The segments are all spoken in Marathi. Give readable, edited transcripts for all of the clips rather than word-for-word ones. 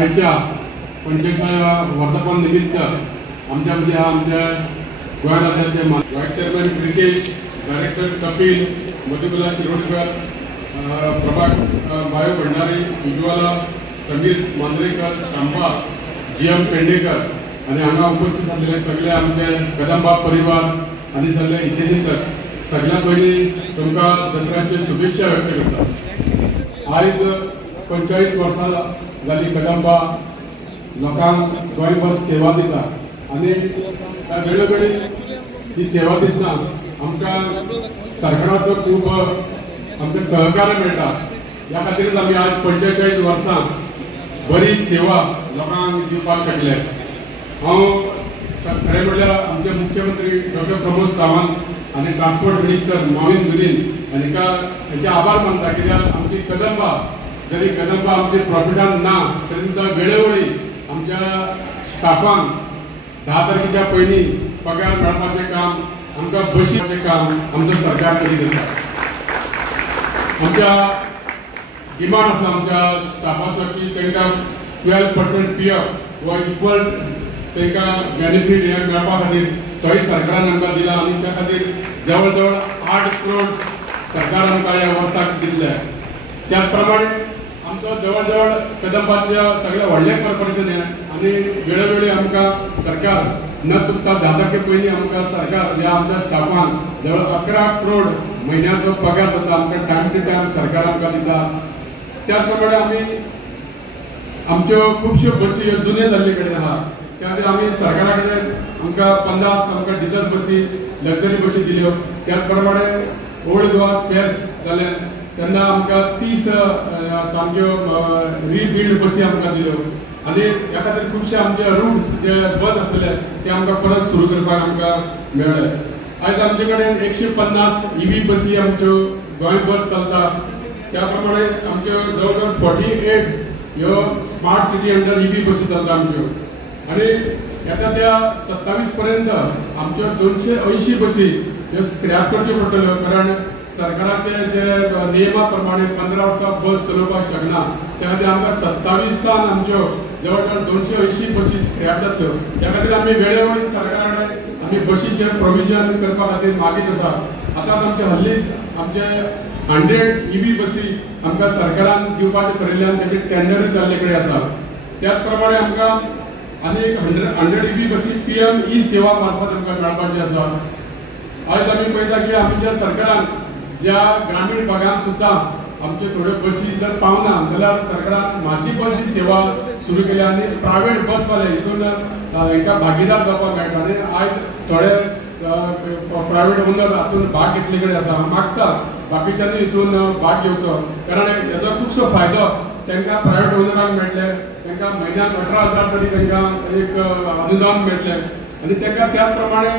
आजच्या 45व्या वर्धापन निमित्त आमच्या गोंय राज्याचे vice chairman Krikesh, director Kapil, Madhukala Shirodkar, प्रभाग बायो भंडारी, उज्ज्वला, समीर मांजरेकर, शांबा, GM पेंडेकर आणि हांगा उपस्थित असलेले सगळे आमचे कदंबा परिवार आणि सगळे हितेचिंतक सगळ्या पयलीं तुमकां दसऱ्याचे शुभेच्छा व्यक्त करता। आयज 45 वर्सां जाली कदंबा लोकांक गोंयभर सेवा दिता आणि वेळोवेळी ही सेवा दितना आमकां सरकाराचो खूब आमकां सहकार्य मेळटा। ह्या खातीरच आमी आज 45 वर्सां बरी सेवा लोकांक दिवपाक शकले। हांव खरें म्हणल्यार आमचे मुख्यमंत्री डॉ. प्रमोद सावंत आणि ट्रान्सपोर्ट मिनिस्टर मोविन गुरीन हांचे आभार मानता, कित्याक आमची कदंबा जरी कदंबा आमची प्रॉफिटान ना तरी सुद्दां वेळोवेळी आमच्या स्टाफांक 10 तारखेच्या पयलीं पगार मेळपाचें काम, आमकां बशीचें काम आमचो सरकार करीत आसा। आमच्या डिमांड आसा आमच्या स्टाफाचो की तांकां 12% PF वा इक्वल तांकां बेनिफीट हे मेळपा खातीर तोय सरकारान आमकां दिला आनी त्या खातीर जवळ जवळ 8 करोड सरकार आमकां ह्या वर्साक दिल्ले। त्याच प्रमाणे आमचो जवळ जवळ कदंबाच्या सगळे व्हडले कॉर्पोरेशन हे आनी वेळोवेळी आमकां सरकार न चुकता 10 तारखे पयलीं आमकां सरकार ह्या आमच्या स्टाफांक जवळ 11 करोड म्हयन्याचो पगार जाता, आमकां टायम टू टायम सरकार आमकां दिता। त्याच प्रमाणे आमी आमच्यो खुबश्यो बसी ह्यो जुन्यो जाल्ले कडेन आहा, त्या खातीर आमी सरकारा कडेन आमकां 50 आमकां डिझल बसी लक्झरी बसी दिल्यो। त्याच प्रमाणे ओल्ड गोवा फेस्ट जालें तेन्ना आमकां 30 सामक्यो रिबिल्ड बसी आमकां दिल्यो आनी ह्या खातीर खुबशे आमचे रूट्स जे बंद आसले ते आमकां परत सुरू करपाक आमकां मेळ्ळे। आयज आमचे कडेन 150 EV बसी आमच्यो गोंयभर चलता। त्या प्रमाणे आमच्यो जवळ जवळ 48 ह्यो स्मार्ट सिटी अंडर EV बसी चलता आमच्यो आनी येता त्या 27 पर्यंत आमच्यो 280 बसी ह्यो स्क्रॅप करच्यो पडटल्यो, कारण सरकाराचे जे नियमा प्रमाणे 15 वर्सां बस चलोवपाक शकना, त्या खातीर आमकां 27 आमच्यो जवळ जवळ 280 बसी स्क्रॅप जातल्यो। त्या खातीर आमी वेळोवेळी सरकारा कडेन आमी बसीचें प्रोविजन करपा खातीर मागीत आसा। आतांच आमचे हल्लीच आमचे 100 EV बसी आमकां सरकारान दिवपाचें ठरयिल्ल्यान तेजे टेंडर जाल्ले कडेन आसा। त्याच प्रमाणे आमकां आनी 100 EV बसी PM ई-सेवा मार्फत आमकां मेळपाची आसा। आयज आमी पळयता की आमच्या सरकारान ज्या ग्रामीण भागांत सुद्दां आमच्यो थोड्यो बसी जर पावना जाल्यार सरकारान म्हाजी बस ही सेवा सुरू केल्या आनी प्रायवेट बसवाले हितून हांकां भागीदार जावपाक मेळटा आनी आयज थोडे प्रायवेट ओनर हातून भाग घेतले कडेन आसा। मागता बाकीच्यांनी हितून भाग घेवचो, कारण हेजो खुबसो फायदो तांकां प्रायवेट ओनरांक मेळटले, तांकां म्हयन्याक 18,000 तरी तांकां एक अनुदान मेळटलें आनी तांकां त्याच प्रमाणे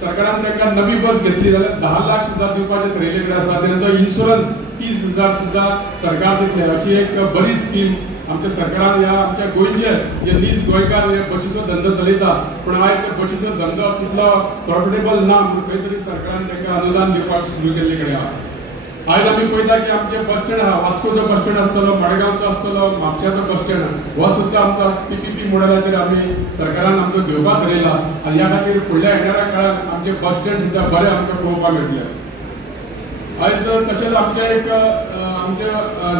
सरकारान तांकां नवी बस घेतली जाल्यार 10 लाख सुद्दां दिवपाचें ठरयिल्ले कडेन आसा। तांचो इन्शुरन्स 30,000 सुद्दां सरकार दितले, अशी एक बरी स्कीम आमच्या सरकारान ह्या आमच्या गोंयचे जे नीज गोंयकार हे बसीचो धंदो चलयता, पूण आयज बसीचो धंदो तितलो प्रॉफिटेबल ना म्हूण खंय तरी सरकारान तांकां अनुदान दिवपाक सुरू केल्ले कडेन आहा। आयज आमी पळयता की आमचे बस स्टँड आहा, वास्कोचो बस स्टँड आसतलो, मडगांवचो आसतलो, म्हापश्याचो बस स्टँड हो सुद्दां आमचो PPP मॉडेलाचेर आमी सरकारान आमचो घेवपाक थारायला आनी ह्या खातीर फुडल्या येणाऱ्या काळात आमचे बस स्टँड सुद्दां बरे आमकां पळोवपाक मेळटले। आयज तशेंच आमचे एक आमचे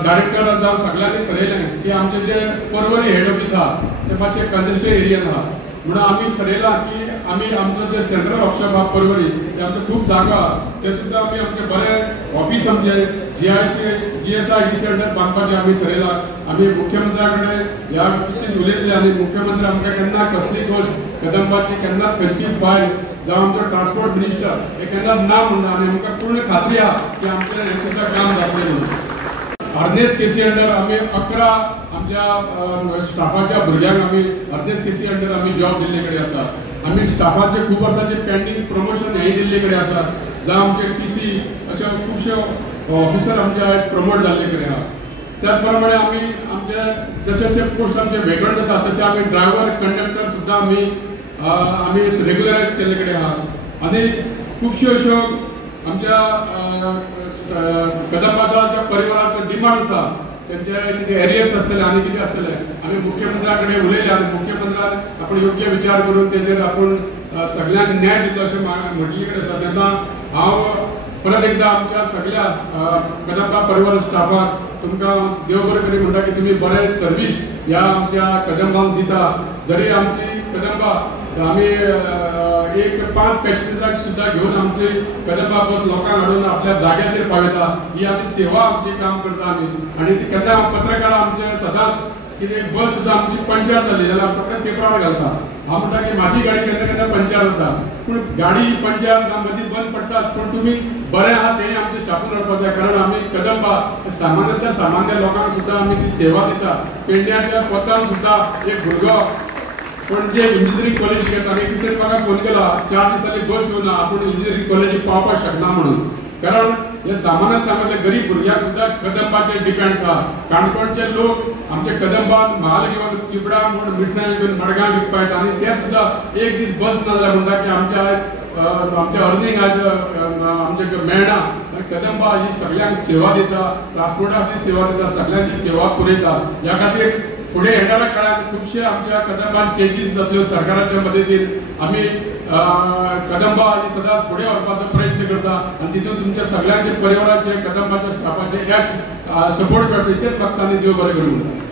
डायरेक्टर जावं सगळ्यांनी थारायलें की आमचे जे पर्वरी हेड ऑफिस आहा ते मातशे कंजेस्टेड एरियान आहा, म्हणून आमी थारायलां की आमी आमचो जे सेंट्रल वर्कशॉप आहा पर्वरी ते आमचो खूब जागा ते सुद्दां आमी आमचे बरे ऑफिस आमचे GSIDC अंडर बांदपाचें आमी थारायलां। आमी मुख्यमंत्र्या कडेन ह्या बाबतींत उलयतले आनी मुख्यमंत्री आमकां केन्ना कसली गोश्ट कदंबाची केन्नाच खंयची फायल जावं आमचो ट्रान्सपोर्ट मिनिस्टर हे केन्नाच ना म्हणना आनी आमकां पूर्ण खात्री आहा की आमचें हें सुद्दां काम जातलें म्हणून। अर्देस केसी अंडर आमी 11 आमच्या स्टाफाच्या भुरग्यांक आमी अर्देस केसी अंडर आमी जॉब दिल्ले कडेन आसा। आमी स्टाफाचे खूब वर्सांचे पेंडींग प्रमोशन हेय दिल्ले कडेन आसा, जावं आमचे PC अशे खुबशे ऑफिसर आमचे प्रमोट जाल्ले कडेन आहा। त्याच प्रमाणे आमी आमचे जशे जशे पोस्ट आमचे वेगळे जाता तशे आमी ड्रायव्हर कंडक्टर सुद्दां आमी रेग्युलरायज केल्ले कडेन आहा आनी खुबश्यो अश्यो आमच्या कदंबाच्या परिवाराच्यो डिमांड आसा त्यांचे कितें एरियर्स आसतले आनी कितें आसतले आमी मुख्यमंत्र्या कडेन उलयले आनी मुख्यमंत्र्यान आपण योग्य विचार करून तेजेर आपण सगळ्यांक न्याय दितलो अशें म्हटले कडेन आसा तेन्ना हांव परत एकदा आमच्या सगळ्या कदंबा परिवार स्टाफाक तुमकां देव बरें करी म्हणटा की तुमी बरें सर्वीस ह्या आमच्या कदंबांक दिता जरी आमची कदंबा आमी एक 5 पॅसेंजराक सुद्दां घेवन आमची कदंबा बस लोकांक हाडून आपल्या जाग्याचेर पावयता ही आमी सेवा आमची काम करता आमी आनी ती केन्ना पत्रकारां आमचे सदांच कितें बस सुद्दां आमची पंक्चर जाली जाल्यार फकत पेपरार घालता हांव म्हणटा की म्हाजी गाडी केन्ना केन्ना पंक्चर जाता पूण गाडी पंक्चर जावन मदीं बंद पडटात पूण तुमी बरें आहा तें आमचें छापून हाडपाक जाय कारण आमी कदंबा सामान्यांतल्या सामान्य लोकांक सुद्दां आमी ती सेवा दिता पेडण्याच्या पोतान सुद्दां एक भुरगो पणजे इंजिनियरींग कॉलेज घेता आनी कितें म्हाका फोन केला 4 दिसांनी बस येवना आपूण इंजिनियरींग कॉलेजीक पावपाक शकना म्हणून कारण हे सामान्य गरीब भुरग्यांक सुद्दां कदंबाचेर डिपेंड आसा काणकोणचे लोक आमचे कदंबात म्हाल घेवन चिबडा म्हूण मिरसांग घेवन मडगांव विकपा येता आनी ते सुद्दां एक दीस बस ना जाल्यार म्हणटा की आमचे आयज आमचें अर्निंग आज आमचे मेळना कदंबा ही सगळ्यांक सेवा दिता ट्रान्सपोर्टाची सेवा दिता सगळ्यांची सेवा पुरयता ह्या खातीर फुडें येणाऱ्या काळात खुबशे आमच्या कदंबान चेंजीस जातल्यो सरकाराच्या मदतीन आमी कदंबा ही सदांच फुडें व्हरपाचो प्रयत्न करता आनी तितून तुमच्या सगळ्यांचे परिवाराचे कदंबाच्या स्टाफाचे यश सपोर्ट करता इतलेंच मागता आनी देव बरें करूं म्हणटा